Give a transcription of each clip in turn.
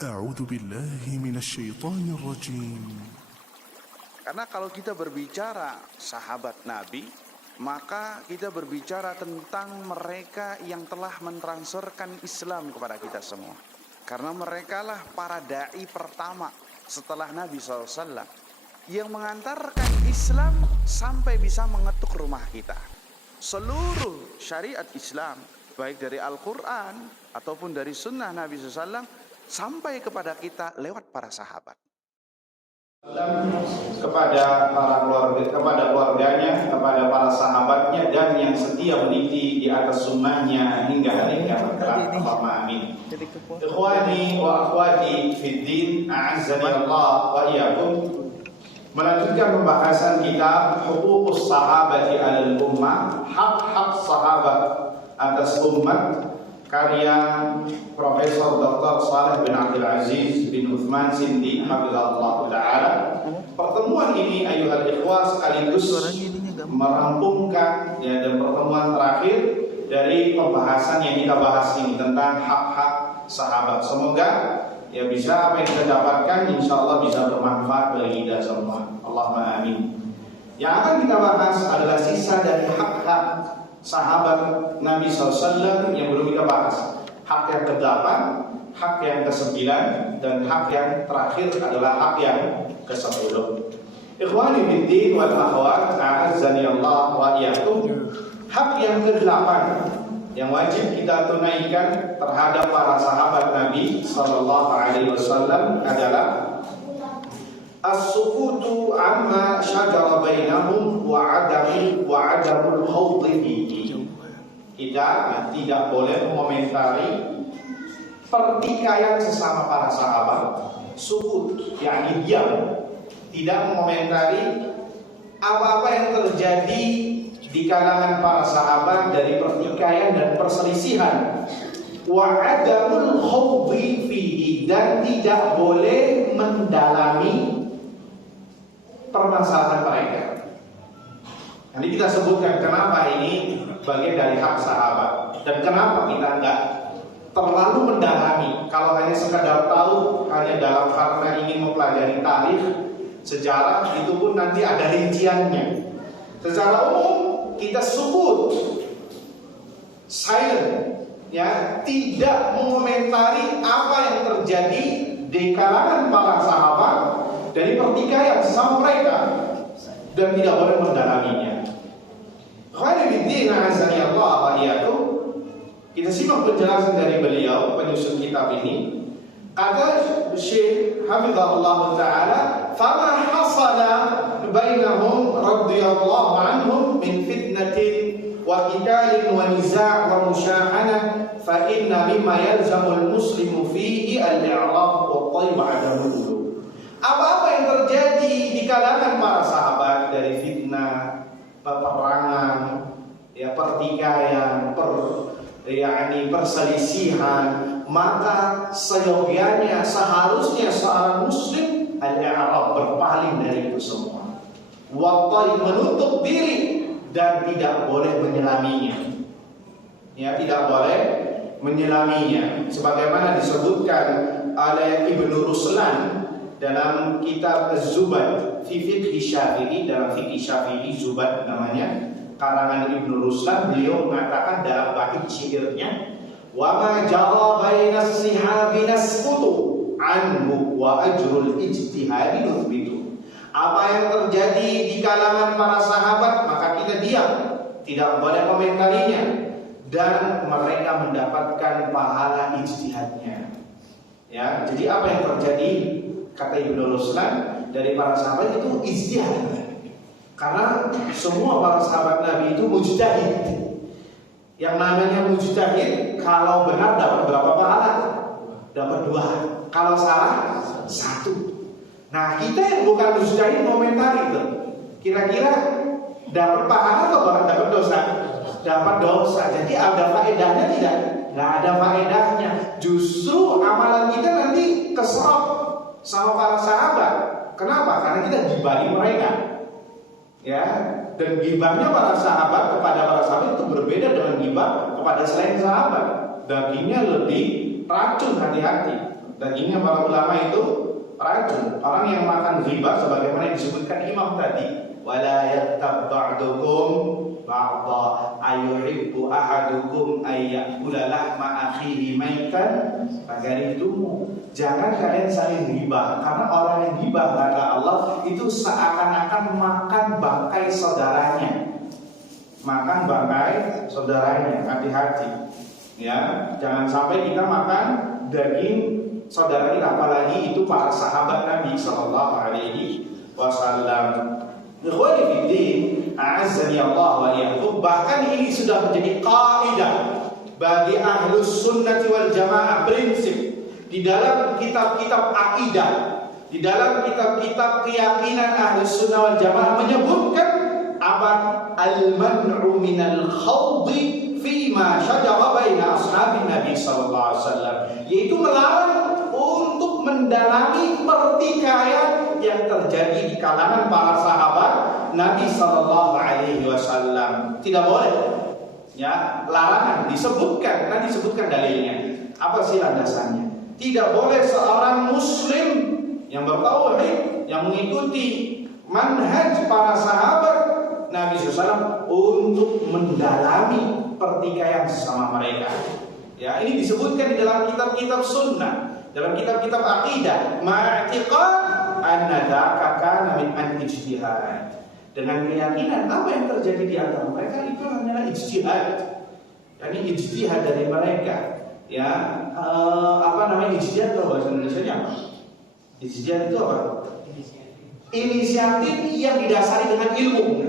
أعوذ بالله من الشيطان الرجيم. Karena kalau kita berbicara sahabat Nabi, maka kita berbicara tentang mereka yang telah mentransferkan Islam kepada kita semua. Karena merekalah para da'i pertama setelah Nabi SAW yang mengantarkan Islam sampai bisa mengetuk rumah kita. Seluruh syariat Islam, baik dari Al-Quran ataupun dari sunnah Nabi SAW, sampai kepada kita lewat para sahabat. Kepada keluarganya, kepada para sahabatnya, dan yang setia meniti di atas sunnahnya hingga hari kiamat kelak. Allahumma amin. Ikhwani wa akhwati fid din, a'azzani Allah wa iyyakum. Melanjutkan pembahasan kitab Huququs Sahabati 'alal Ummah, hak-hak sahabat atas umat, karya Profesor Dr. Saleh bin Abdul Aziz bin Uthman Sindi hafizahullah ta'ala. Pertemuan ini ayuhal ikhwah sekaligus merampungkan dan pertemuan terakhir dari pembahasan yang kita bahas ini tentang hak-hak sahabat. Semoga bisa apa yang kita dapatkan insyaallah bisa bermanfaat bagi kita semua. Allahumma amin. Yang akan kita bahas adalah sisa dari hak-hak sahabat Nabi SAW yang belum kita bahas. Hak yang ke-8, hak yang ke-9, dan hak yang terakhir adalah hak yang ke-10. Ikhwani fiddin wal akhwat, a'azzani Allah wa iyyakum. Hak yang ke-8 yang wajib kita tunaikan terhadap para sahabat Nabi SAW adalah as-sukutu amma syajara bainahum wa adamul khawdi fihi. Kita tidak boleh mengomentari pertikaian sesama para sahabat. Sukut, yakni diam, tidak mengomentari apa-apa yang terjadi di kalangan para sahabat dari pertikaian dan perselisihan. Wa adamul khawdi fihi, dan tidak boleh mendalami permasalahan mereka. Nanti kita sebutkan kenapa ini bagian dari hak sahabat dan kenapa kita enggak terlalu mendalami. Kalau hanya sekadar tahu, hanya dalam karena ingin mempelajari tarikh, sejarah, itu pun nanti ada rinciannya. Secara umum kita sukut, silent, tidak mengomentari apa yang terjadi di kalangan para sahabat dari pertikaian sesama mereka, dan tidak boleh mendalaminya. Kita simak penjelasan dari beliau, penyusun kitab ini. Kata Syekh hafizahullah ta'ala, fama hasala bainahum radhiyallahu anhum min fitnatin wa qitalin wa niza' wa musya'anah, fa inna mimma yalzamul muslimu fihi al-i'rab wa tayyib 'adamul. Apa-apa yang terjadi di kalangan para sahabat dari fitnah, peperangan, pertikaian, perselisihan, maka seyogianya seharusnya seorang muslim al-i'rab, berpaling dari itu semua. Wa menutup diri dan tidak boleh menyelaminya. Tidak boleh menyelaminya, sebagaimana disebutkan oleh Ibnu Ruslan dalam kitab Az-Zubad fi fiqh Syafi'i, dalam fikih Syafi'i, Zubad namanya, karangan Ibnu Ruslan. Beliau mengatakan dalam bait syairnya, wa ma jara bainas sihabi nasqutu anhu wa ajrul ijtihadi nuthbitu. Apa yang terjadi di kalangan para sahabat maka kita diam, tidak boleh komentarinya, dan mereka mendapatkan pahala ijtihadnya. Jadi apa yang terjadi, kata Ibnu Ruslan, dari para sahabat itu ijtihad. Karena semua para sahabat Nabi itu mujtahid. Yang namanya mujtahid, kalau benar dapat berapa pahala? Dapat 2. Kalau salah 1. Nah, kita yang bukan mujtahid komentari itu, kira-kira dapat pahala atau dapat dosa? Dapat dosa. Jadi ada faedahnya tidak? Nggak ada faedahnya. Justru amalan kita nanti keserap sama para sahabat. Kenapa? Karena kita gibahi mereka. Dan gibahnya para sahabat kepada para sahabat itu berbeda dengan gibah kepada selain sahabat. Dagingnya lebih racun, hati-hati. Dagingnya para ulama itu racun. Orang yang makan riba sebagaimana disebutkan Imam tadi, wala yattab ba'dukum ba'dha ayuhibbu ahadukum ay ya'kula lahma akhihi maitan fakarihtumu. Jangan kalian saling riba, karena orang yang riba kata Allah itu seakan-akan makan bangkai saudaranya. Makan bangkai saudaranya, hati-hati. Ya, jangan sampai kita makan daging saudara kita, apalagi itu para sahabat Nabi sallallahu alaihi wasallam. Ikhwani fiddin, a'azzani Allah wa iyyakum. Bahkan ini sudah menjadi kaidah bagi ahlus sunnati wal jamaah, prinsip di dalam kitab-kitab akidah, di dalam kitab-kitab keyakinan ahlus sunnah wal jamaah menyebutkan apa? Al-man'u minal khawdi fima syajara baina ashabin Nabi sallallahu alaihi wasallam, yaitu melarang untuk mendalami pertikaian yang terjadi di kalangan para sahabat Nabi sallallahu alaihi wasallam. Tidak boleh. Ya, larangan disebutkan, nanti disebutkan dalilnya. Apa sih landasannya? Tidak boleh seorang muslim yang bertauhid, yang mengikuti manhaj para sahabat Nabi SAW untuk mendalami pertikaian sesama mereka. Ya, ini disebutkan di dalam kitab-kitab sunnah, dalam kitab-kitab akidah, ma'tiqad anna dzaka kana min ijtihad. Dengan keyakinan apa yang terjadi di antara mereka itu hanyalah ijtihad. Yani ijtihad dari mereka. Ya, apa namanya ijtihad kalau bahasa Indonesianya apa? Ijtihad itu apa? Inisiatif yang didasari dengan ilmu.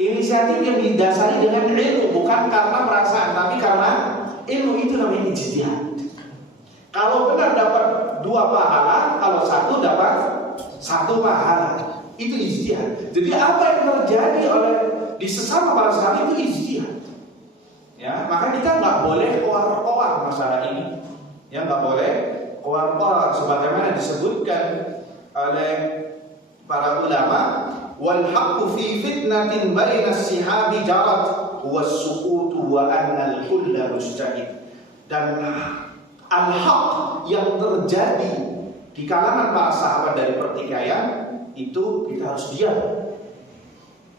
Inisiatif yang didasari dengan ilmu, bukan karena perasaan, tapi karena ilmu. Itu namanya ijtihad. Kalau benar dapat 2 pahala, kalau 1 dapat 1 pahala. Itu ijtihad. Jadi apa yang terjadi di sesama para sahabat itu ijtihad. Ya, maka kita nggak boleh koar-koar masalah ini. Ya, nggak boleh koar-koar sebagaimana disebutkan oleh para ulama, wal haqqu fi fitnatin baina as-sihabi jarat huwa as-suqutu wa anna al-kulla mujtahid. Dan al-haq yang terjadi di kalangan para sahabat dari pertikaian itu kita harus diam,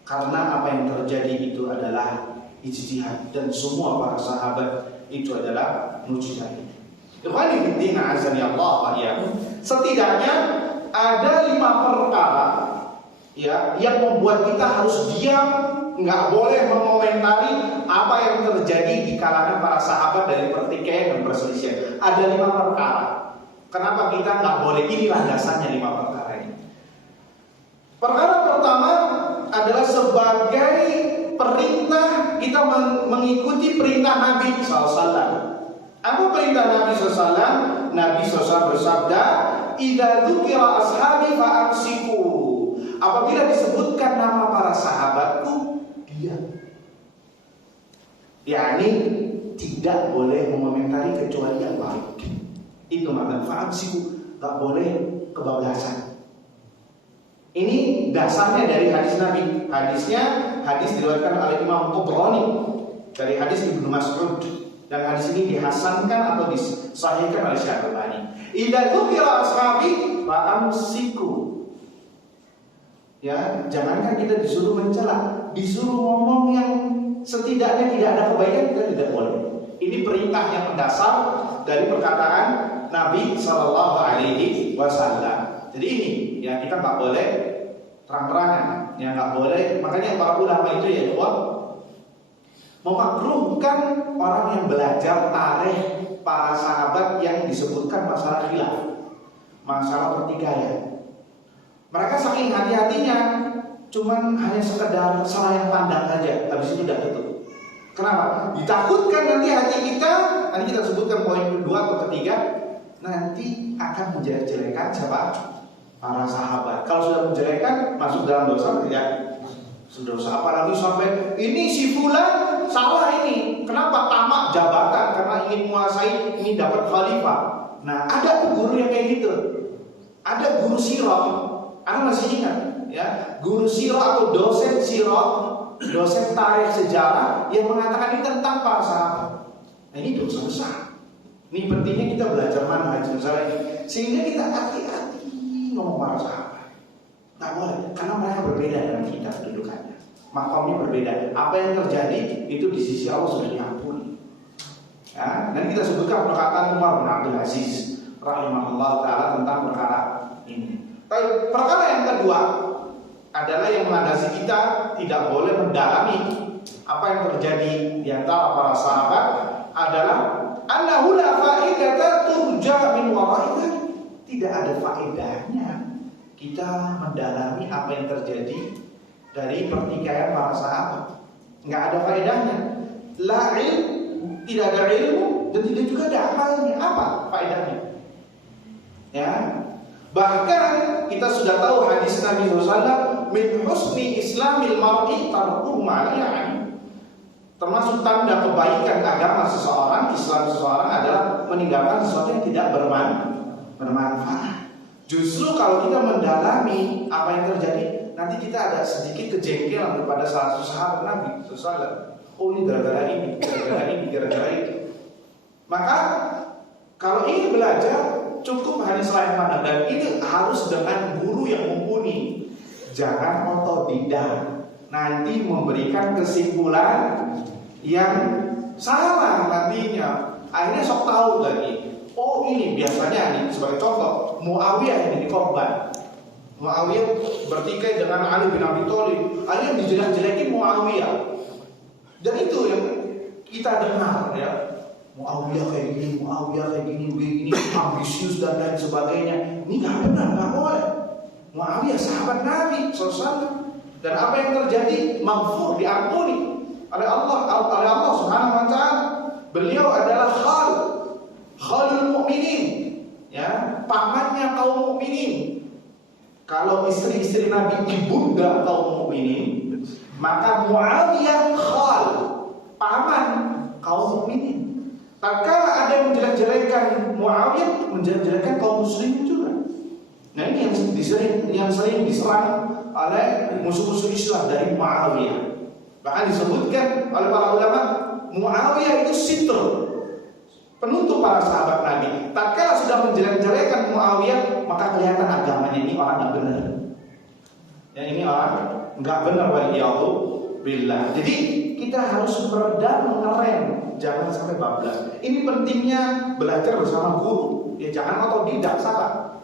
karena apa yang terjadi itu adalah ijtihad dan semua para sahabat itu adalah mujtahid. Ikhwani fiddin, azani Allah wa iyyakum. Setidaknya ada 5 perkara ya yang membuat kita harus diam, nggak boleh mengomentari apa yang terjadi di kalangan para sahabat dari pertikaian dan perselisihan. Ada 5 perkara. Kenapa kita nggak boleh? Ini landasannya 5 perkara ini. Perkara pertama adalah sebagai perintah kita mengikuti perintah Nabi SAW. Apa perintah Nabi SAW? Nabi SAW bersabda, "Idza dzukira ashabi fa'amsiku." Apabila disebutkan nama para sahabatku, diam. yakni tidak boleh mengomentari kecuali yang baik. Itu makna fa'amsiku, tak boleh kebablasan. Ini dasarnya dari hadis Nabi. Hadisnya hadis diriwayatkan oleh Imam Tabrani dari hadis Ibnu Mas'ud, dan hadis ini dihasankan atau disahihkan oleh Syekh Albani. Idza dzukira ashabi fa'amsiku. Ya, jangankan kita disuruh mencela, disuruh ngomong yang setidaknya tidak ada kebaikan, kita tidak boleh. Ini perintah yang mendasar dari perkataan Nabi Shallallahu Alaihi Wasallam. Jadi ini, ya kita nggak boleh terang-terangan, ya nggak boleh. Makanya para ulama itu ya, memakruhkan orang yang belajar tarikh para sahabat yang disebutkan masalah khilaf, masalah pertikaian. Mereka saking hati-hatinya, cuman hanya sekedar salah yang pandang aja, habis itu udah tutup. Kenapa? Ditakutkan nanti hati kita, nanti kita sebutkan poin kedua atau ketiga, nanti akan menjelek-jelekan siapa? Para sahabat. Kalau sudah menjelekan, masuk dalam dosa tidak? Sudah dosa apa lagi sampai ini si fulan salah ini. Kenapa? Tamak jabatan karena ingin menguasai, ingin dapat khalifah. Nah, ada tuh guru yang kayak gitu. Ada guru sirah. Anda masih ingat ya, guru sirah atau dosen sirah, dosen tarikh sejarah yang mengatakan ini tentang para sahabat. Nah, ini dosa besar. Ini pentingnya kita belajar manhaj misalnya, sehingga kita hati-hati ngomong para sahabat. Nggak boleh, karena mereka berbeda dengan kita kedudukannya, makamnya berbeda. Apa yang terjadi itu di sisi Allah sudah diampuni. Ya, dan kita sebutkan perkataan Umar bin Abdul Aziz rahimahullah taala tentang perkara ini. Tapi perkara yang kedua adalah yang melandasi kita tidak boleh mendalami apa yang terjadi di antara para sahabat adalah annahu la faidata turja min wara'iha. Tidak ada faedahnya kita mendalami apa yang terjadi dari pertikaian para sahabat. Enggak ada faedahnya. La ilm, tidak ada ilmu dan tidak juga ada amalnya. Apa faedahnya? Ya. Bahkan kita sudah tahu hadis Nabi SAW, min husni islamil mar'i tarkuhu ma la ya'ni. Termasuk tanda kebaikan agama seseorang, Islam seseorang adalah meninggalkan sesuatu yang tidak bermanfaat. Justru kalau kita mendalami apa yang terjadi, nanti kita ada sedikit kejengkelan kepada salah satu sahabat Nabi SAW. Oh, ini gara-gara ini, gara-gara ini, gara-gara itu. Maka kalau ingin belajar, cukup hadis lain mana, dan ini harus dengan guru yang mumpuni. Jangan otodidak, nanti memberikan kesimpulan yang salah nantinya. Akhirnya sok tahu lagi. Oh, ini biasanya nih sebagai contoh Muawiyah ini korban. Muawiyah bertikai dengan Ali bin Abi Thalib. Ali yang dijelek-jelekin Muawiyah. Dan itu yang kita dengar ya. Muawiyah kayak gini, begini, ambisius dan lain sebagainya. Ini nggak benar, nggak boleh. Muawiyah sahabat Nabi SAW, dan apa yang terjadi maghfur, diampuni oleh Allah Subhanahu wa taala. Beliau adalah khalul mukminin, ya, pamannya kaum mukminin. Kalau istri-istri Nabi ibunda kaum mukminin, maka Muawiyah khal, paman kaum mukminin. Tatkala ada yang menjelek-jelekan Muawiyah, menjelek-jelekan kaum muslimin juga. Nah, ini yang sering diserang oleh musuh-musuh Islam dari Muawiyah. Bahkan disebutkan oleh para ulama, Muawiyah itu sitr, penutup para sahabat Nabi. Tatkala sudah menjelek-jelekan Muawiyah, maka kelihatan agamanya ini orang nggak benar. Ya, ini orang nggak benar, waliyadu billah. Jadi kita harus meredam, mengerem, jangan sampai bablas. Ini pentingnya belajar bersama guru. Ya, jangan otodidak, salah.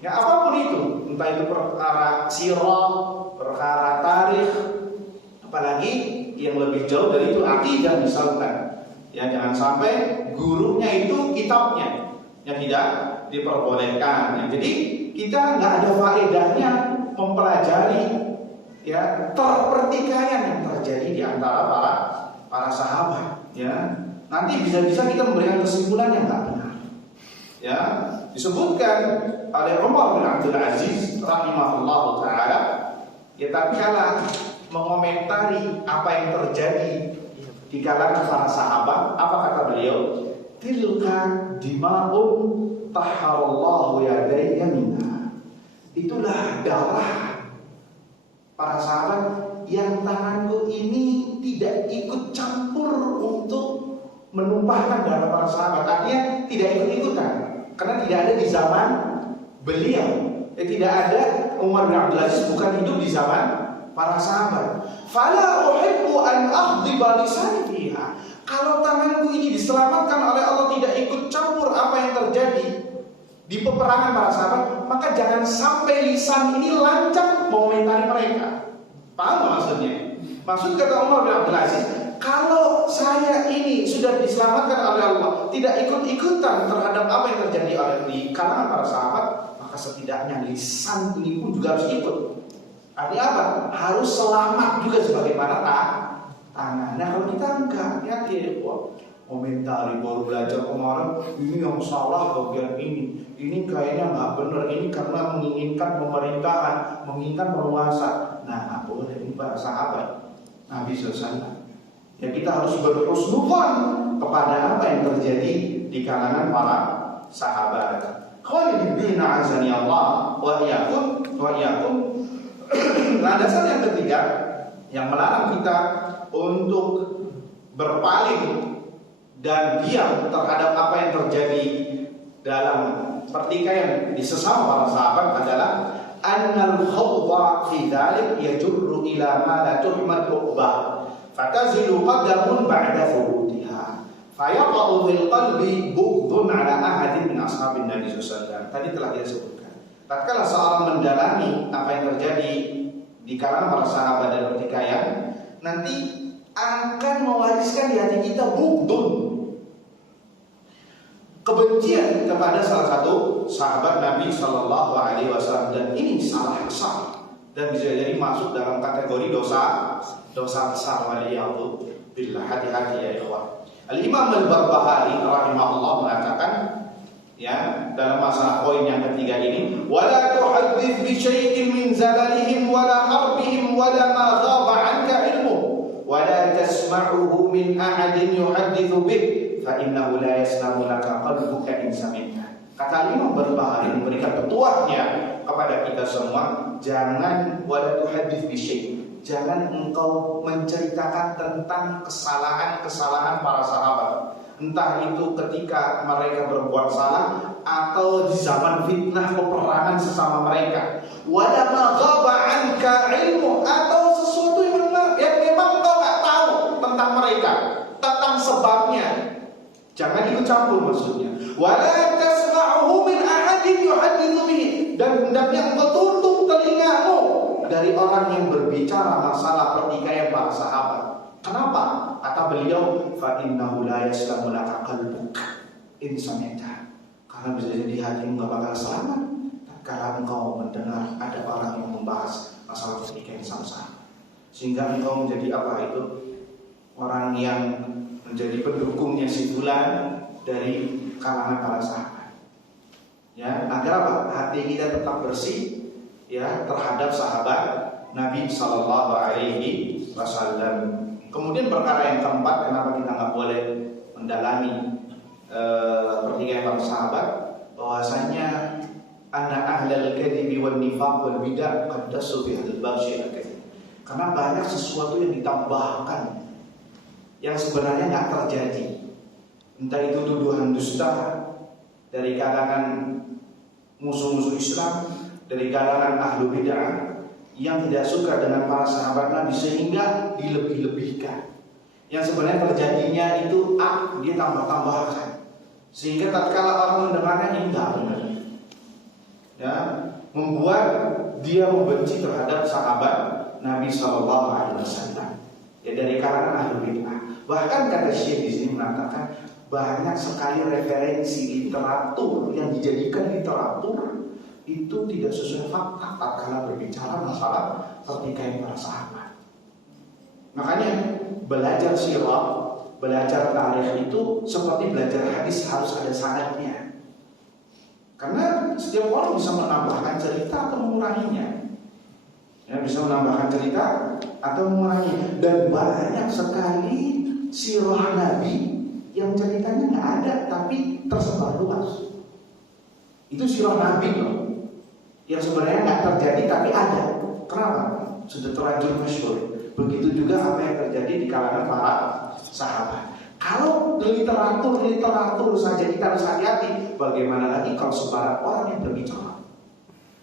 Ya, apapun itu, entah itu perkara sirah, perkara tarikh, apalagi yang lebih jauh dari itu akidah misalkan. Ya, jangan sampai gurunya itu kitabnya yang tidak diperbolehkan. Ya, jadi kita nggak ada faedahnya mempelajari ya pertikaian yang terjadi di antara para sahabat. Ya, nanti bisa-bisa kita memberikan kesimpulan yang nggak benar. Ya, disebutkan oleh Umar bin Abdul Aziz rahimahullah taala, ya, tatkala mengomentari apa yang terjadi di kalangan para sahabat, apa kata beliau? Tilka dima'un tahharallahu yadayya minha. Itulah darah para sahabat yang tanganku ini tidak ikut campur untuk menumpahkan darah para sahabat. Artinya tidak ikut-ikutan, karena tidak ada di zaman beliau. Tidak ada, Umar bin Abdul Aziz bukan hidup di zaman para sahabat. Fala uhibbu an aghdiba lisani fiha. Kalau tanganku ini diselamatkan oleh Allah, tidak ikut campur apa yang terjadi di peperangan para sahabat, maka jangan sampai lisan ini lancang mengomentari mereka. Paham gak maksudnya? Maksud kata Umar bin Abdul Aziz, kalau saya ini sudah diselamatkan oleh Allah, tidak ikut-ikutan terhadap apa yang terjadi di kalangan para sahabat, maka setidaknya lisan ini pun juga harus ikut. Artinya apa? Harus selamat juga sebagaimana tangan. Nah, kalau kita enggak, hati-hati. Komentari baru belajar kemarin, ini yang salah bagian ini kayaknya nggak benar, ini karena menginginkan pemerintahan, menginginkan penguasa. Nah, nggak boleh, ini para sahabat Nabi SAW. Ya, kita harus berhusnudzon kepada apa yang terjadi di kalangan para sahabat. Khalidina azani Allah wa iyyakum. Landasan yang ketiga yang melarang kita untuk berpaling dan diam terhadap apa yang terjadi dalam pertikaian di sesama para sahabat adalah annal khawda fi dzalik yajurru ila ma la tuhmad uqba fatazilu qadamun ba'da thubutiha fayaqa'u fil qalbi bughdun ala ahadin min ashabin nabi sallallahu alaihi wasallam. Tadi telah kita sebutkan, tatkala seorang mendalami apa yang terjadi di kalangan para sahabat dan pertikaian, nanti akan mewariskan di hati kita bughdun, kebencian kepada salah satu sahabat Nabi Shallallahu Alaihi Wasallam, dan ini salah besar dan bisa jadi masuk dalam kategori dosa besar. Waliyadu billah, hati-hati ya ikhwan. Al Imam Al Barbahari rahimahullah mengatakan, ya, dalam masalah poin yang ketiga ini, wala tuhaddits bi syai'in min zalalihim wala harbihim wala ma ghaba 'anka ilmu wala tasma'uhu min ahadin yuhadditsu bih fa innahu la yaslamu laka qalbuka in sami'ta. Kata Imam Barbahari memberikan petuahnya kepada kita semua, jangan wala tuhaddits bi syai', jangan engkau menceritakan tentang kesalahan-kesalahan para sahabat, entah itu ketika mereka berbuat salah atau di zaman fitnah peperangan sesama mereka. Wala ma ghaba 'anka ilmu, atau sesuatu yang memang engkau enggak tahu tentang mereka, tentang sebabnya. Jangan ikut campur maksudnya. Wala tasma'uhu min ahadin yuhadditsu bihi, dan hendaknya engkau tutup telingamu dari orang yang berbicara masalah pertikaian para sahabat. Kenapa? Kata beliau, fa innahu la yaslamu laka qalbuk in sami'ta. Karena bisa jadi hatimu enggak bakal selamat tatkala engkau mendengar ada orang yang membahas masalah pertikaian sama sahabat. Sehingga engkau menjadi apa itu? Orang yang menjadi pendukungnya si fulan dari kalangan para sahabat. Ya, agar apa? Hati kita tetap bersih ya terhadap sahabat Nabi Sallallahu Alaihi Wasallam. Kemudian perkara yang keempat, kenapa kita nggak boleh mendalami pertikaian para sahabat, bahwasanya anna ahlal kadhibi wan nifaq wal bid'ah qad dasu fi hadzal bab syai'an katsir. Karena banyak sesuatu yang ditambahkan yang sebenarnya nggak terjadi. Entah itu tuduhan dusta dari kalangan musuh-musuh Islam, dari kalangan ahlu bid'ah yang tidak suka dengan para sahabat Nabi sehingga dilebih-lebihkan. Yang sebenarnya terjadinya itu dia tambah-tambahkan, sehingga tatkala orang mendengarnya ini enggak benar, ya, membuat dia membenci terhadap sahabat Nabi Shallallahu Alaihi Wasallam. Ya, dari kalangan ahlu bid'ah. Bahkan kata Syekh di sini mengatakan banyak sekali referensi literatur yang dijadikan literatur itu tidak sesuai fakta tatkala berbicara masalah pertikaian para sahabat. Makanya belajar sirah, belajar tarikh itu seperti belajar hadis, harus ada sanadnya. Karena setiap orang bisa menambahkan cerita atau menguranginya. Ya, bisa menambahkan cerita atau menguranginya. Dan banyak sekali sirah Nabi yang ceritanya nggak ada tapi tersebar luas. Itu sirah Nabi loh, yang sebenarnya nggak terjadi tapi ada. Kenapa? Sudah terlanjur masyhur. Begitu juga apa yang terjadi di kalangan para sahabat. Kalau literatur saja kita harus hati-hati, bagaimana lagi kalau sebaran orang yang berbicara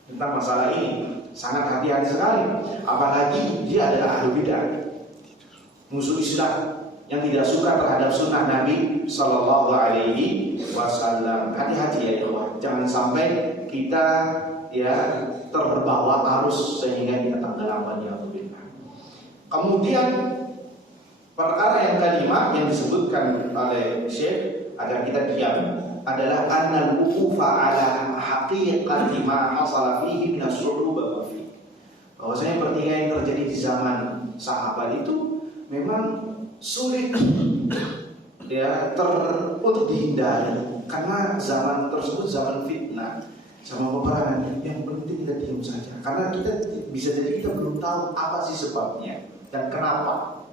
tentang masalah ini? Sangat hati-hati sekali. Apalagi dia adalah ahlu bid'ah, musuh Islam yang tidak suka terhadap sunnah Nabi Sallallahu Alaihi Wasallam. Hati-hati ya ikhwan, jangan sampai kita ya terbawa arus sehingga kita tenggelam. Kemudian perkara yang kelima yang disebutkan oleh Syekh agar kita diam adalah annal wuqufa ala haqiqati ma hasala fihi min as-su'ubah wa fi. Bahwasanya pertikaian yang terjadi di zaman sahabat itu memang sulit ya untuk dihindari, karena zaman tersebut zaman fitnah, zaman peperangan. Yang penting kita diam saja, karena kita bisa jadi kita belum tahu apa sih sebabnya dan kenapa.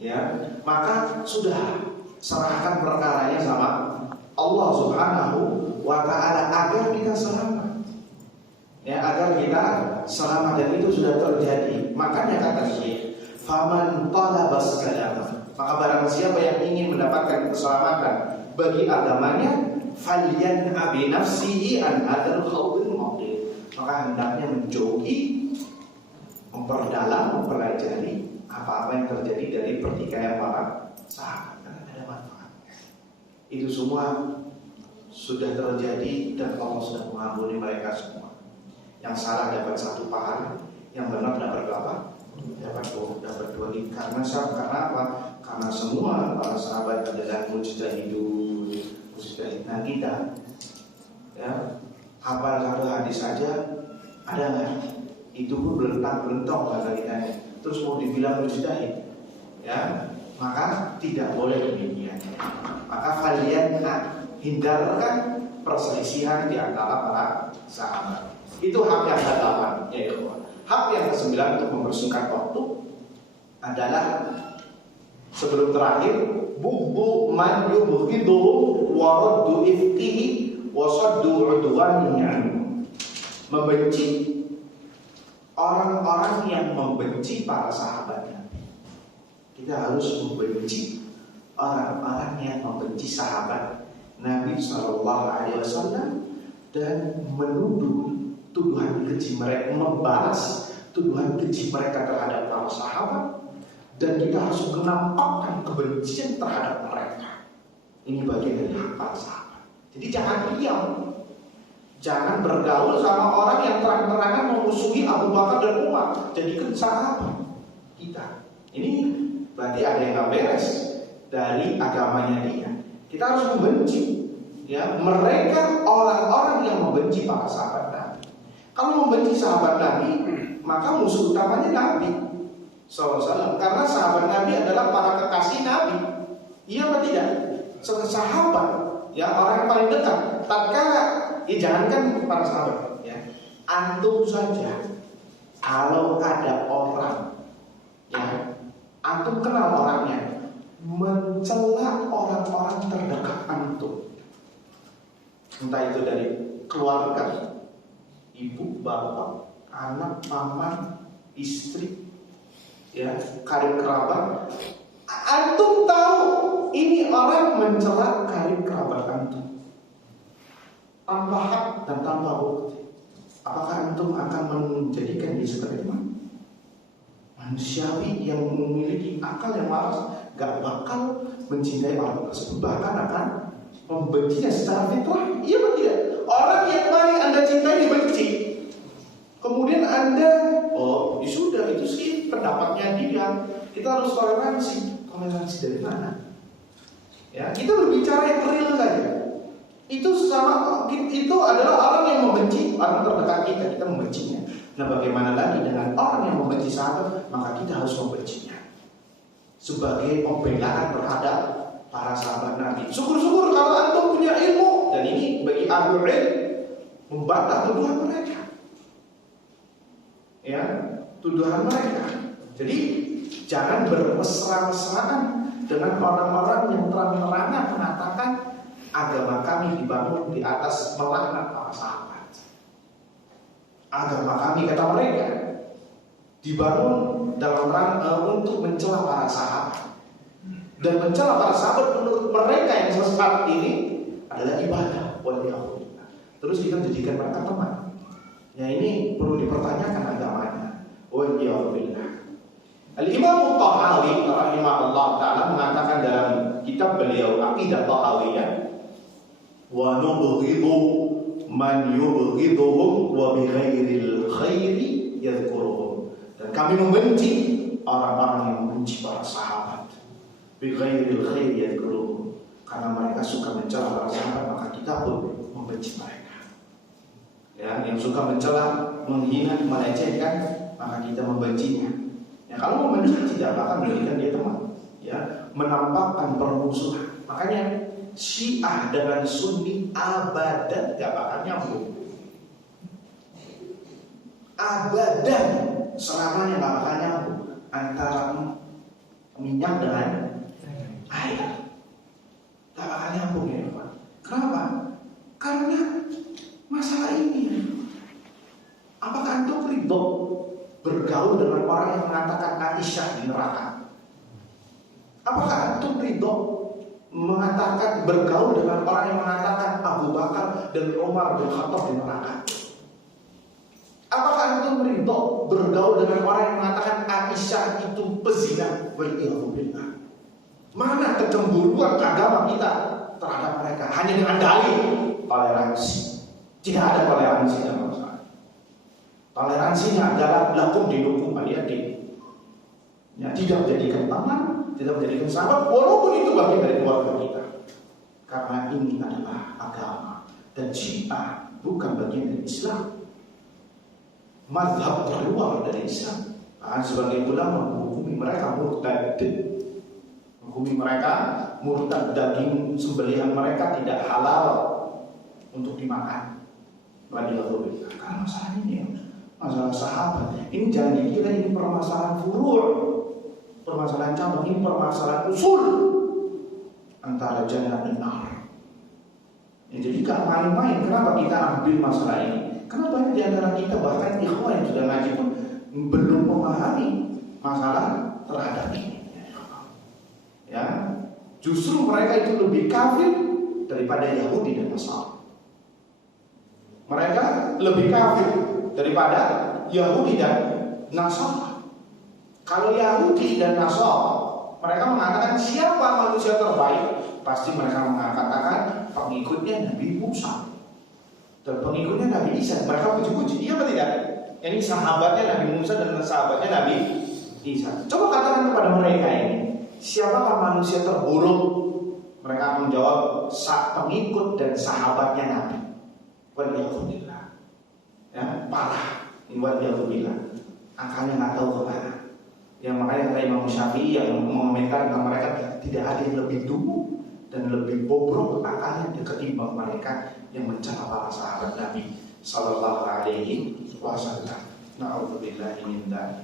Ya, maka sudah serahkan perkaranya sama Allah Subhanahu wa Ta'ala agar kita selamat. Ya, agar kita selamat, dan itu sudah terjadi. Makanya kata Syekh, faman talabas kalam Maka barang siapa yang ingin mendapatkan keselamatan bagi agamanya, falyan'a bi nafsihi an hadzal khawdil mawdi'. Maka hendaknya menjogi, memperdalam, mempelajari apa-apa yang terjadi dari pertikaian para sahabat, karena ada manfaatnya. Itu semua sudah terjadi dan Allah sudah mengampuni mereka semua. Yang salah dapat 1 pahala, yang benar dapat berapa? Dapat 2. Karena apa? Karena semua para sahabat adalah mujtahidun. Nah kita, ya, hafal 1 hadis saja ada nggak? Itu pun belentang-belentong bahasa kita. Terus mau dibilang mujtahid, ya, maka tidak boleh demikian. Maka kalian hindarkan perselisihan di antara para sahabat. Itu hak yang ke-8, ya ikhwan. Hak yang ke-9 untuk mempersingkat waktu adalah sebelum terakhir, bughdu man yubghiduhum wa raddu ifkihi wa saddu udwanihi anhu. Membenci orang-orang yang membenci para sahabatnya. Kita harus membenci orang-orang yang membenci sahabat Nabi SAW dan menuduh tuduhan keji mereka, membalas tuduhan keji mereka terhadap para sahabat, dan kita harus menampakkan kebencian terhadap mereka. Ini bagian dari hak para sahabat. Jadi jangan diam, jangan bergaul sama orang yang terang-terangan memusuhi Abu Bakar dan Umar, jadikan sahabat kita. Ini berarti ada yang gak beres dari agamanya dia. Kita harus membenci, ya, mereka orang-orang yang membenci para sahabat Nabi. Kalau membenci sahabat Nabi, maka musuh utamanya Nabi SAW. Karena sahabat Nabi adalah para kekasih Nabi. Iya atau tidak? Sahabat, ya, orang yang paling dekat. Tatkala, ya, jangankan para sahabat, ya, antum saja, kalau ada orang, ya, antum kenal orangnya, mencela orang-orang terdekat antum, entah itu dari keluarga, ibu, bapak, anak, paman, istri, ya, karib kerabat. Antum tahu ini orang mencela karib kerabat antum tanpa hak dan tanpa bukti. Apakah antum akan menjadikan dia sebagai manusiawi yang memiliki akal yang waras? Gak bakal mencintai orang tersebut, bahkan akan membencinya secara fitrah. Iya atau tidak? Orang yang paling Anda cintai dibenci, kemudian Anda, oh ya sudah, itu sih pendapatnya dia, kita harus toleransi. Toleransi dari mana? Ya, kita berbicara yang real saja. Itu sama, itu adalah orang yang membenci orang terdekat kita, kita membencinya. Nah, bagaimana lagi dengan orang yang membenci sahabat? Maka kita harus membencinya sebagai pembelaan terhadap para sahabat Nabi. Syukur-syukur kalau antum punya ilmu, dan ini bagi ahlul ilm membantah tuduhan mereka, ya, tuduhan mereka. Jadi jangan bermesra-mesraan dengan orang-orang yang terang-terangan mengatakan agama kami dibangun di atas melaknat para sahabat. Agama kami, kata mereka, dibangun dalam rangka untuk mencela para sahabat. Dan mencela para sahabat menurut mereka yang sesat ini adalah ibadah. Waliyahulillah. Terus kita jadikan mereka teman. Ya, ini perlu dipertanyakan agamanya. Waliyahulillah. Al-Imam Tahawi rahimahullah ta'ala mengatakan dalam kitab beliau Aqidah Tahawiyah, wa nubghidu man yubghiduhum wa bighairil khairi yadhkuruhum. Dan kami membenci orang-orang yang membenci para sahabat, bighairil khairi yadhkuruhum, karena mereka suka mencela para sahabat, maka kita pun membenci mereka. Ya, yang suka mencela, menghina, melecehkan, maka kita membencinya. Ya, kalau membenci tidak akan menjadikan dia teman, ya, menampakkan permusuhan. Makanya Syiah dengan Sunni abadan gak bakal nyambung. Abadan selamanya gak bakal nyambung antara minyak dengan air. Gak bakal nyambung, ya Pak. Kenapa? Karena masalah ini. Apakah antum ridho bergaul dengan orang yang mengatakan Aisyah di neraka? Apakah antum ridho mengatakan bergaul dengan orang yang mengatakan Abu Bakar dan Umar bin Khattab di neraka? Apakah antum ridho bergaul dengan orang yang mengatakan Aisyah itu pezina? Waliyahzubillah. Mana kecemburuan agama kita terhadap mereka? Hanya dengan dalih toleransi. Tidak ada toleransi dalam masalah. Toleransinya adalah lakum dinukum waliyadin. Ya, tidak menjadikan teman, tidak menjadikan sahabat, walaupun itu bagian dari keluarga kita. Karena ini adalah agama dan Syiah bukan bagian dari Islam. Mazhab terluar dari Islam. Sebagai ulama menghukumi mereka murtad, menghukumi mereka murtad, daging sembelihan mereka tidak halal untuk dimakan. Karena masalah ini, masalah sahabat ini jangan dikira ini permasalahan furu', permasalahan cabang, ini permasalahan usul antara jannah dan nar. Ya, jadi gak main-main. Kenapa kita ambil masalah ini? Karena banyak di antara kita, bahkan ikhwan yang sudah ngaji pun belum memahami masalah terhadap ini. Ya, justru mereka itu lebih kafir daripada Yahudi dan Nasrani. Mereka lebih kafir daripada Yahudi dan Nasrani. Kalau Yahudi dan Nasrani, mereka mengatakan siapa manusia terbaik, pasti mereka mengatakan pengikutnya Nabi Musa dan pengikutnya Nabi Isa. Mereka puji-puji, iya atau tidak? Ini sahabatnya Nabi Musa dan sahabatnya Nabi Isa. Coba katakan kepada mereka ini, siapakah manusia terburuk? Mereka menjawab, pengikut dan sahabatnya Nabi. Waliyahzubillah. Ya, parah. Ini waliyahzubillah. Angkanya nggak tahu kemana. Ya, makanya kata Imam Syafi'i yang mengomentari tentang mereka, tidak ada yang lebih dulu dan lebih bobrok akalnya ketimbang mereka yang mencela para sahabat Nabi sallallahu alaihi wasallam. Na'udzubillahi min dzalik.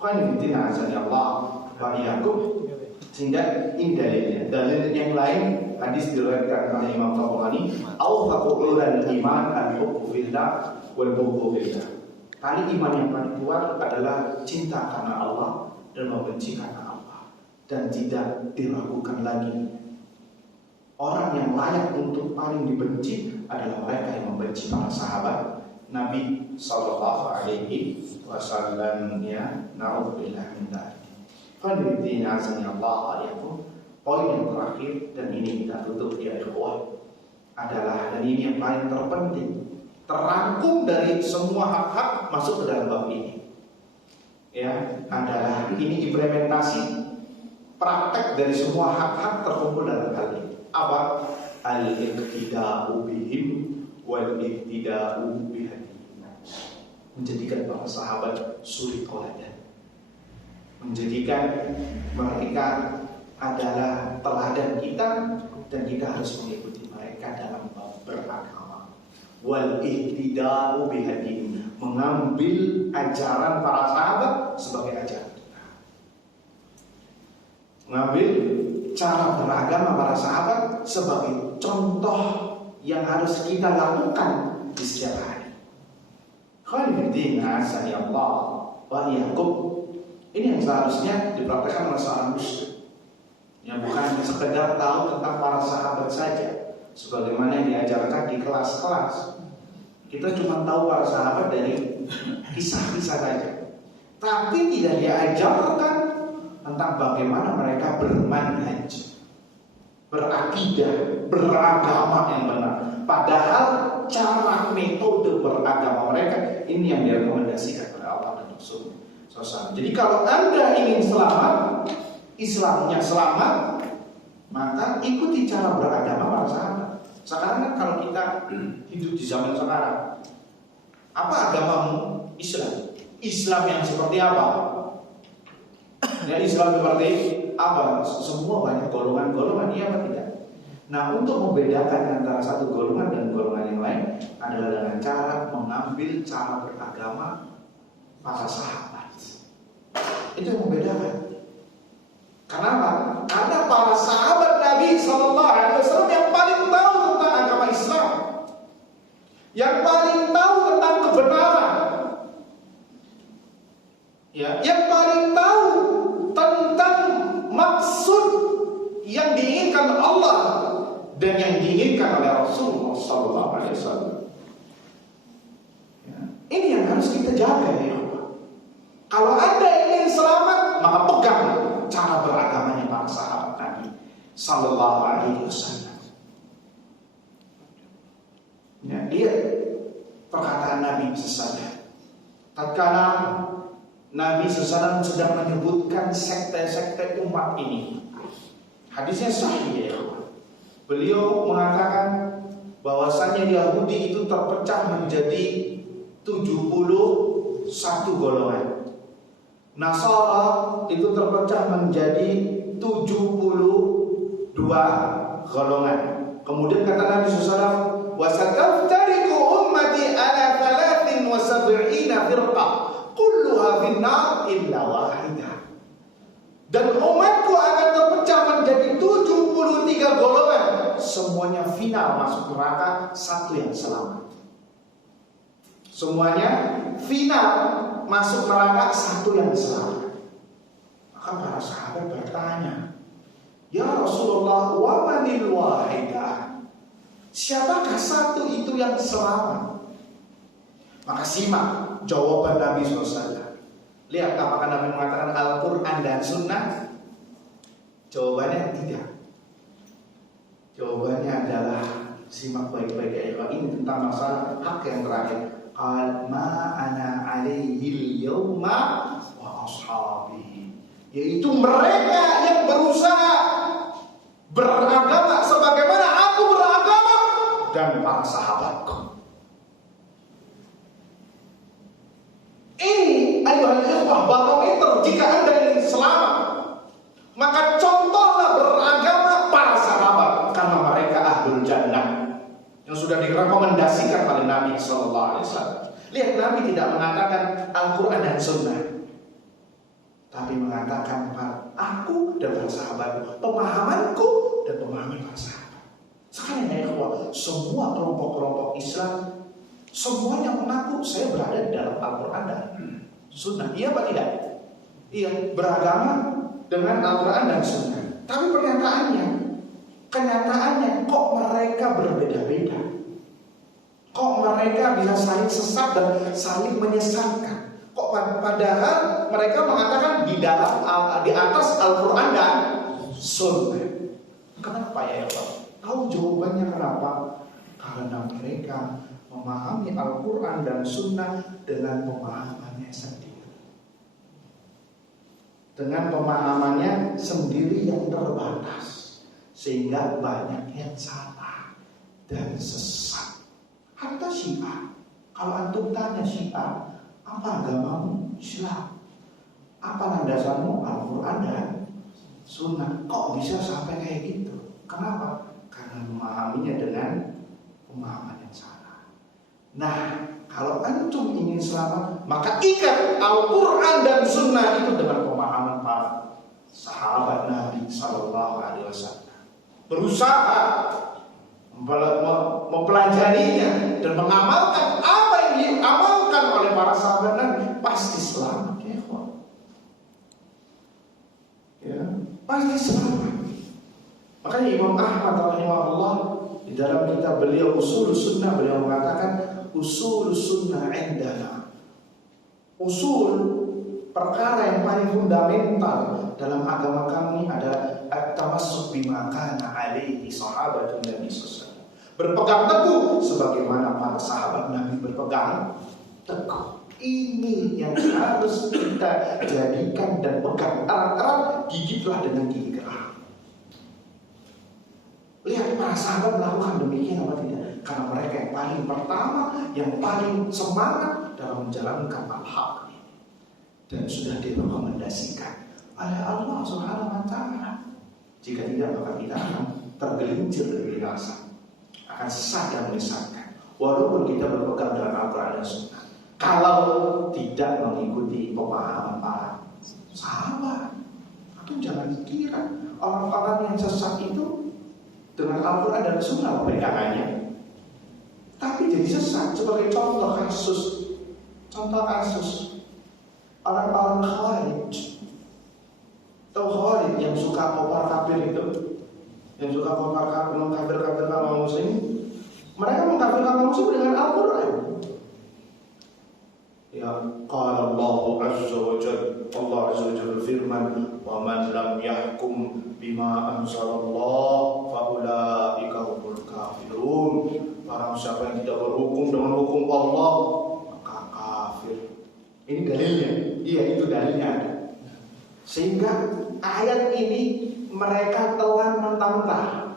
Qanitina azanillah wa iyyakum. Sehingga ini dalilnya. Dalil yang lain, hadis diriwayatkan oleh Imam Tabrani, awfaqu ulal iman al-hubbu fillah wal bughdu fillah. Tali iman yang paling kuat adalah cinta karena Allah dan membenci karena Allah, dan tidak diragukan lagi. Orang yang layak untuk paling dibenci adalah mereka yang membenci para sahabat Nabi sallallahu alaihi wasallam. Ya, na'udzubillah min dzalik. Qanitina azanillah alaikum. Poin yang terakhir, dan ini kita tutup ya ikhwah, adalah, dan ini yang paling terpenting, terangkum dari semua hak-hak masuk ke dalam bab ini. Ya, adalah ini implementasi praktek dari semua hak-hak terkumpul dalam hal ini. Apa? Al-iqtida'u bihim wal-iqtida'u bihadihim. Menjadikan para sahabat suri teladan, menjadikan mereka adalah teladan kita, dan kita harus mengikuti mereka dalam beragama. Wal-iqtida'u bihadihim, mengambil ajaran para sahabat sebagai ajaran kita, mengambil cara beragama para sahabat sebagai contoh yang harus kita lakukan di setiap hari. Khairuddin azanillah wa iyyakum. Ini yang seharusnya dipraktekkan oleh seorang muslim. Ya, bukan sekedar tahu tentang para sahabat saja, sebagaimana yang diajarkan di kelas-kelas. Kita cuma tahu para sahabat dari kisah-kisah saja, tapi tidak diajarkan tentang bagaimana mereka bermanhaj, berakidah, beragama yang benar. Padahal cara metode beragama mereka ini yang direkomendasikan oleh Allah dan Rasul. Jadi kalau Anda ingin selamat, Islamnya selamat, maka ikuti cara beragama para sahabat. Sekarang kan kalau kita hidup di zaman sekarang, apa agamamu? Islam. Islam yang seperti apa? Ya, Islam seperti apa? Semua banyak golongan-golongan, iya atau tidak? Nah, untuk membedakan antara satu golongan dan golongan yang lain adalah dengan cara mengambil cara beragama para sahabat. Itu yang membedakan. Kenapa? Karena para sahabat Nabi SAW yang paling tahu tentang agama Islam, yang paling tahu tentang kebenaran, ya, yang paling tahu tentang maksud jaga ya Allah. Kalau Anda ingin selamat, maka pegang cara beragamanya para sahabat Nabi sallallahu alaihi wasallam. Ya, dia perkataan Nabi sesaja. Tatkala Nabi SAW sedang menyebutkan sekte-sekte umat ini, hadisnya sahih ya. Beliau mengatakan bahwasanya Yahudi itu terpecah menjadi 71 golongan. Nasara itu terpecah menjadi 72 golongan. Kemudian kata Nabi SAW, "Wasataftariqu ummati ala 73 firqah, kulluha finnar illa wahidah." Dan umatku akan terpecah menjadi 73 golongan, semuanya final masuk neraka, satu yang selamat. Semuanya final masuk neraka, satu yang selamat. Maka para sahabat bertanya, "Ya Rasulullah, wa manil wahidah?" Siapakah satu itu yang selamat? Maka simak jawaban Nabi SAW. Lihat apakah Nabi mengatakan Al-Quran dan Sunnah? Jawabannya tidak. Jawabannya adalah, simak baik-baik ya. Ini tentang masalah hak yang terakhir. Qal ma ana alaihi al-yawma wa ashabi. Yaitu mereka yang berusaha beragama sebagaimana aku beragama dan para sahabatku. Ini ayuhal ikhwah barometer jika Anda ingin selamat, maka contohlah beragama para sahabat, karena mereka ahlul jannah yang sudah direkomendasikan oleh Nabi SAW. Lihat, Nabi tidak mengatakan Al-Quran dan Sunnah, tapi mengatakan aku dan para sahabat, pemahamanku dan pemahaman para sahabat. Sekarang ya ikhwah, semua kelompok-kelompok Islam semuanya mengaku saya berada di dalam Al-Quran dan Sunnah. Iya apa tidak? Iya, beragama dengan Al-Quran dan Sunnah. Tapi kenyataannya kok mereka berbeda-beda. Kok mereka bisa saling sesat dan saling menyesatkan. Kok padahal mereka mengatakan di atas Al-Quran dan Sunnah. Kenapa ya Pak? Tahu jawabannya kenapa? Karena mereka memahami Al-Quran dan Sunnah dengan pemahamannya sendiri. Dengan pemahamannya sendiri yang terbatas, sehingga banyak yang salah dan sesat. Hatta Syiah, kalau antum tanya Syiah, apa agamamu? Islam. Apa landasanmu? Al-Quran dan Sunnah. Kok bisa sampai kayak gitu? Kenapa? Karena memahaminya dengan pemahaman yang salah. Nah, kalau antum ingin selamat, maka ikat Al-Quran dan Sunnah itu dengan pemahaman para sahabat Nabi Sallallahu Alaihi Wasallam. Berusaha mempelajarinya dan mengamalkan apa yang diamalkan oleh para sahabat Nabi, pasti selamat ya, ya, pasti selamat. Makanya Imam Ahmad rahimahullah di dalam kitab beliau Usul Sunnah, beliau mengatakan usul sunnah indana, usul perkara yang paling fundamental dalam agama kami adalah at-tamassuk bima kana alaihi sahabatun Nabi sallallahu. Berpegang teguh sebagaimana para sahabat Nabi berpegang teguh. Ini yang harus kita jadikan dan pegang erat-erat, gigitlah dengan gigi gerak. Lihat para sahabat melakukan demikian apa tidak? Karena mereka yang paling pertama, yang paling semangat dalam menjalankan al-haq ini, dan sudah direkomendasikan oleh Allah Subhanahu Wa Taala. Jika tidak, maka kita akan tergelincir dari binasa, akan sesat dan menyesatkan. Walaupun kita berpegang dengan Al-Quran dan Sunnah, kalau tidak mengikuti pemahaman para sahabat, itu jangan kira orang-orang yang sesat itu dengan Al-Quran dan Sunnah pegangannya, tapi jadi sesat. Sebagai contoh kasus orang-orang Khawarij. Tahu Khawarij yang suka kopar kafir itu, yang suka kopar kafir, mengkafirkan kaum muslim. Mereka mengkafirkan kaum muslim dengan Al-Quran. Ya, Ya, qala Allah azza wa jalla, Allah azza wa jalla berfirman, "Wa man lam yahkum bima anzalallah fa ulaika humul kafirun." Barang siapa yang tidak berhukum dengan hukum Allah, maka kafir. Ini dalilnya. Iya, itu dalilnya ada. Sehingga ayat ini mereka telan mentah-mentah.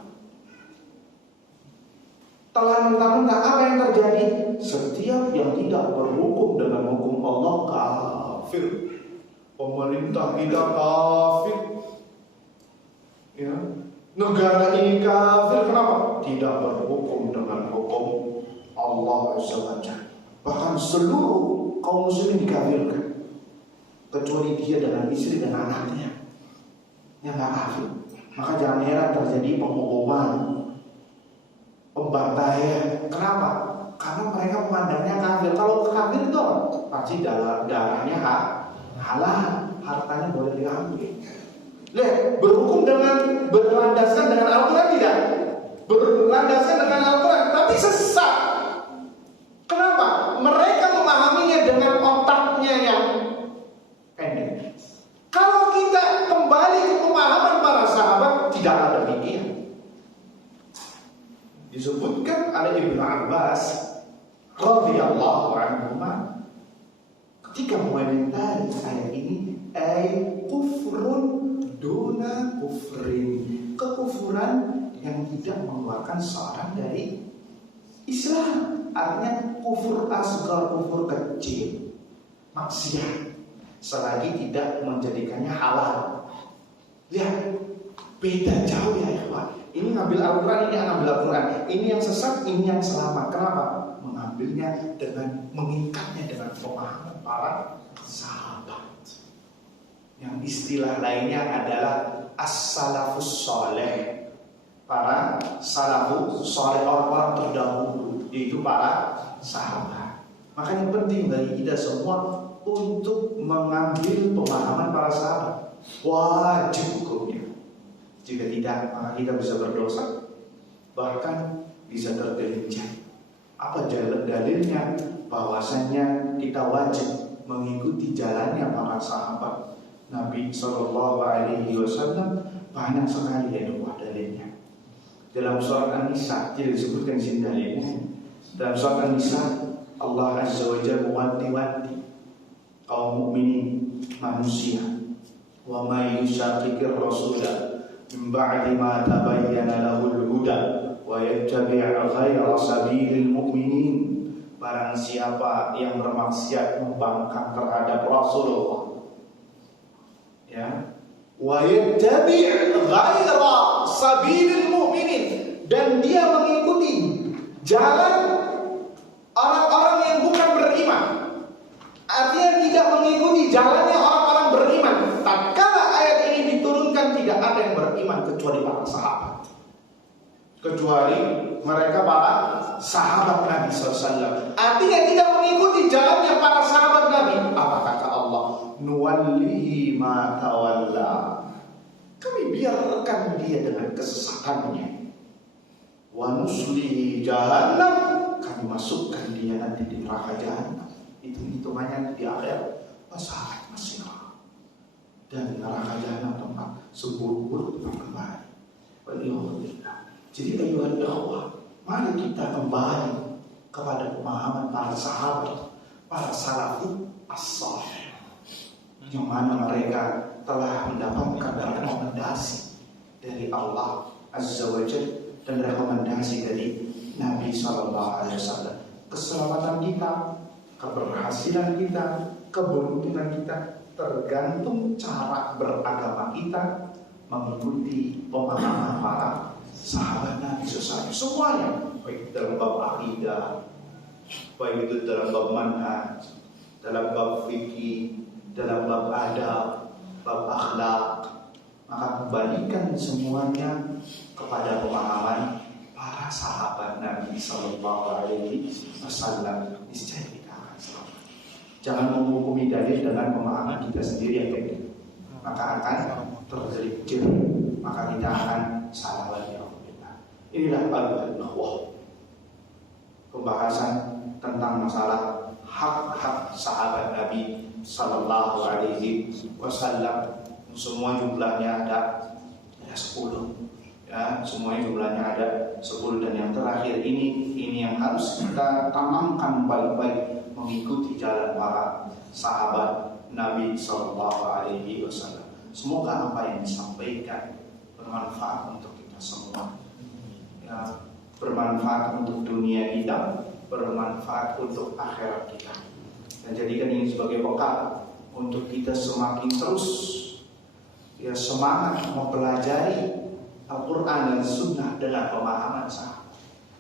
Telan mentah-mentah. Apa yang terjadi? Setiap yang tidak berhukum dengan hukum Allah kafir. Pemerintah kita kafir. Ya. Negara ini kafir. Kenapa? Tidak berhukum dengan hukum Allah SWT. Bahkan seluruh kaum muslimin dikafirkan, kecuali dia dengan istri dan anaknya yang nggak kafir. Maka jangan heran terjadi penghukuman, pembantaian. Kenapa? Karena mereka memandangnya kafir. Kalau kafir itu pasti darahnya halal, hartanya boleh diambil. Berhukum dengan berlandaskan dengan Al-Quran tidak? Berlandaskan dengan Al-Quran, tapi sesat. Kenapa? Mereka memahaminya dengan otaknya yang pendek. Kalau kita kembali ke pemahaman para sahabat, tidak ada demikian. Disebutkan oleh Ibnu Abbas radhiyallahu anhuma ketika mengomentari ayat ini, kufrun duna kufrin, kekufuran yang tidak mengeluarkan seorang dari Islam. Artinya kufur asghar, kufur kecil, maksiat, selagi tidak menjadikannya halal. Lihat, beda jauh ya ikhwan. Ini ngambil Al-Quran, ini ngambil Al-Quran. Ini yang sesat, ini yang selamat. Kenapa? Mengambilnya dengan, mengikatnya dengan pemahaman para sahabat. Yang istilah lainnya adalah as-salafus soleh. Para salafus soleh, orang-orang terdahulu, yaitu para sahabat. Makanya penting bagi kita semua untuk mengambil pemahaman para sahabat. Wajib hukumnya. Jika tidak, maka kita bisa berdosa, bahkan bisa tergelincir. Apa dalilnya? Bahwasanya kita wajib mengikuti jalannya para sahabat Nabi Shallallahu Alaihi Wasallam. Banyak sekali ya dalilnya. Dalam surat An-Nisa tidak disebutkan sini dalilnya. Dalam surat An-Nisa Allah Azza wa Jalla mewanti-wanti kaum mukminin manusia, wa may yushaqiqir rasula min ba'di ma tabayyana lahul huda wa yattabi' ghayra sabilil mu'minin. Barang siapa yang bermaksiat membangkang terhadap Rasulullah, ya, wa yattabi' ghayra sabilil mu'minin, dan dia mengikuti jalan orang-orang yang bukan beriman. Artinya tidak mengikuti jalannya orang-orang beriman. Tatkala ayat ini diturunkan, tidak ada yang beriman kecuali para sahabat, kecuali mereka para sahabat Nabi SAW. Artinya tidak mengikuti jalannya para sahabat Nabi. Apa kata Allah? Nuwallihi ma tawalla. Kami biarkan dia dengan kesesatannya. Wa nuslihi jahannam. Kami masukkan dia nanti di neraka jahannam. Itu hitungannya di akhirat. Masalah masih. Dan neraka jahannam tempat seburuk-buruk tempat kembali. Waliyahulillah. Jadi ayuhan ikhwah, mari kita kembali kepada pemahaman para sahabat, para salafus as-salih, yang mana mereka telah mendapatkan rekomendasi dari Allah Azza wa Jalla dan rekomendasi dari Nabi Sallallahu Alaihi Wasallam. Keselamatan kita, keberhasilan kita, keberuntungan kita tergantung cara beragama kita mengikuti pemahaman para sahabat Nabi SAW. Semuanya, baik dalam bab akidah, baik itu dalam bab manhaj, dalam bab fikih, dalam bab adab, bab akhlak. Maka kembalikan semuanya kepada pemahaman para sahabat Nabi Sallallahu Alaihi Wasallam. Niscaya kita akan selamat. Jangan menghukumi dalil dengan pemahaman kita sendiri yang pendek, maka akan tergelincir, maka kita akan salah lagi. Inilah al-ikhwah, pembahasan tentang masalah hak-hak sahabat Nabi Sallallahu Alaihi Wasallam. Semua jumlahnya ada 10. Ya, semuanya jumlahnya ada 10, dan yang terakhir ini yang harus kita tanamkan baik-baik, mengikuti jalan para sahabat Nabi Sallallahu Alaihi Wasallam. Semoga apa yang disampaikan bermanfaat untuk kita semua. Ya, bermanfaat untuk dunia kita, bermanfaat untuk akhirat kita, dan jadikan ini sebagai bekal untuk kita semakin terus ya semangat mempelajari Al-Quran dan Sunnah dengan pemahaman sahabat.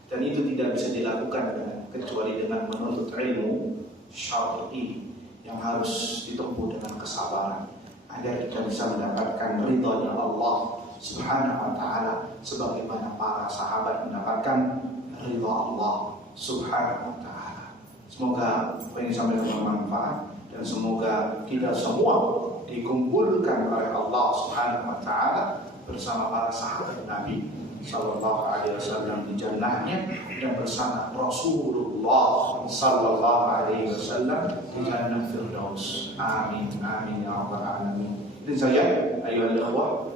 Dan itu tidak bisa dilakukan kecuali dengan menuntut ilmu syar'i yang harus ditempuh dengan kesabaran, agar kita bisa mendapatkan ridhonya Allah Subhanahu wa ta'ala, sebagaimana para sahabat mendapatkan ridha Allah Subhanahu wa ta'ala. Semoga apa yang disampaikan bermanfaat, dan semoga kita semua dikumpulkan oleh Allah Subhanahu wa ta'ala bersama para sahabat Nabi Sallallahu Alaihi Wasallam di jannahnya, dan bersama Rasulullah Sallallahu Alaihi Wasallam di jannah Firdaus. Amin amin ya rabbal alamin. Dan saya ayo ikhwah,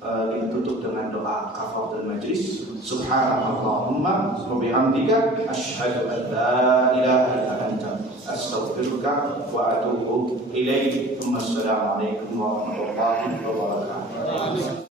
kita tutup dengan doa kafaratul majlis. Subhanallahumma wa bihamdika asyhadu an la ilaha illa anta astaghfiruka wa atubu ilaik. Assalamualaikum warahmatullahi wabarakatuh.